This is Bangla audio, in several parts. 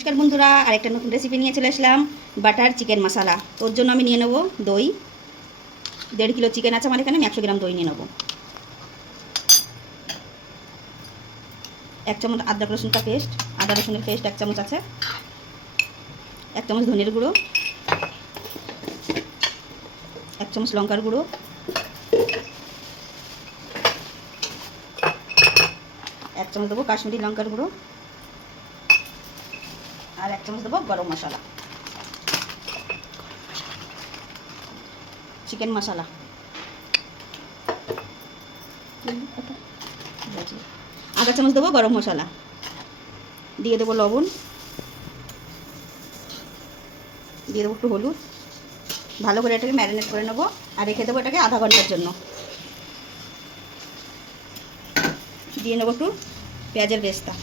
নমস্কার বন্ধুরা, আরেকটা নতুন রেসিপি নিয়ে চলে আসলাম। বাটার চিকেন মশলা। ওর জন্য আমি নিয়ে নেব দই। 1.5 কিলো চিকেন আছে আমার এখানে, আমি 100 গ্রাম দই নিয়ে নেব। 1 চামচ আদা রসুনটা পেস্ট, আদা রসুনের পেস্ট 1 চামচ আছে। 1 চামচ ধনের গুঁড়ো, 1 চামচ লঙ্কার গুঁড়ো, 1 চামচ দেবো কাশ্মীরি লঙ্কার গুঁড়ো, আর 1 চামচ দেবো গরম মশলা, চিকেন মশলা। আধা চামচ দেবো গরম মশলা, দিয়ে দেবো লবণ, দিয়ে দেবো একটু হলুদ। ভালো করে এটাকে ম্যারিনেট করে নেবো আর রেখে দেবো এটাকে আধা ঘন্টার জন্য। দিয়ে নেবো একটু পেঁয়াজের বেস্তা।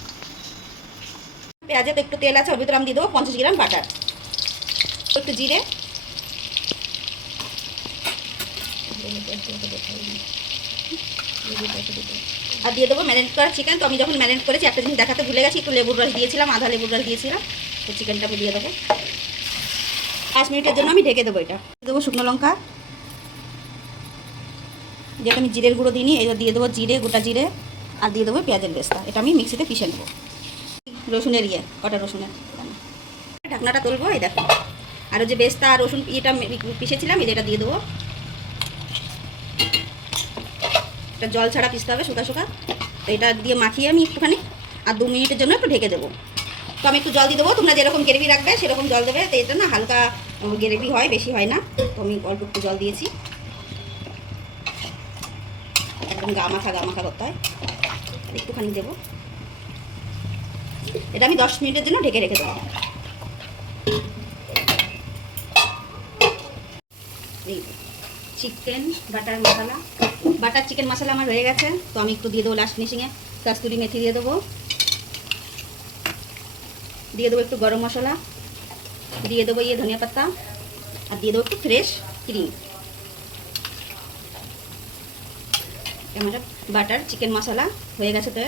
পেঁয়াজেতে একটু তেল আছে, ওর ভিতরে আমি দিয়ে দেবো 50 গ্রাম বাটার, একটু জিরে, আর দিয়ে দেবো ম্যারিনেট করা চিকেন। তো আমি যখন ম্যারিনেট করেছি একটা জিনিস দেখাতে ভুলে গেছি, একটু লেবুর রস দিয়েছিলাম, আধা লেবুর রস দিয়েছিলাম। তো চিকেনটা আমি দিয়ে দেবো। 5 মিনিটের জন্য আমি ঢেকে দেবো। এটা দেবো শুকনো লঙ্কা, যেটা আমি জিরের গুঁড়ো দিইনি, এটা দিয়ে দেবো জিরে, গোটা জিরে, আর দিয়ে দেবো পেঁয়াজের বেস্তা। এটা আমি মিক্সিতে পিষে নেবো। রসুনের কটা রসুনের ঢাকনাটা তুলবো। এই দেখো, আর যে বেস্তা আর রসুন ইয়েটা পিষেছিলাম, এটা দিয়ে দেবো। এটা জল ছাড়া পিষতে হবে, শুকা শুকা। তো এটা দিয়ে মাখিয়ে আমি একটুখানি আর 2 মিনিটের জন্য একটু ঢেকে দেবো। তো আমি একটু জল দিয়ে দেবো, তোমরা যেরকম গ্রেভি রাখবে সেরকম জল দেবে। তো এটা না হালকা গ্রেভি হয়, বেশি হয় না। তো আমি অল্প একটু জল দিয়েছি, একদম গামাখা করতে হয়। একটুখানি দেবো। এটা আমি 10 মিনিটের জন্য ঢেকে রেখে দেবো। এই চিকেন বাটার মশলা, বাটার চিকেন মশলা আমার হয়ে গেছে। তো আমি একটু দিয়ে দেবো লাস্ট ফিনিশিংয়ে কস্তুরি মেথি দিয়ে দেবো, দিয়ে দেবো একটু গরম মশলা, দিয়ে দেবো ধনিয়া পাতা, আর দিয়ে দেবো একটু ফ্রেশ ক্রিম। আমার বাটার চিকেন মশলা হয়ে গেছে। তো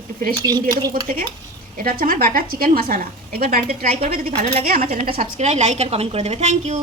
একটু ফ্রেশ ক্রিম দিয়ে দেবো উপর থেকে। এটা হচ্ছে আমার বাটার চিকেন মশলা। একবার বাড়িতে ট্রাই করবে, যদি ভালো লাগে আমার চ্যানেলটা সাবস্ক্রাইব, লাইক আর কমেন্ট করে দেবে। Thank you.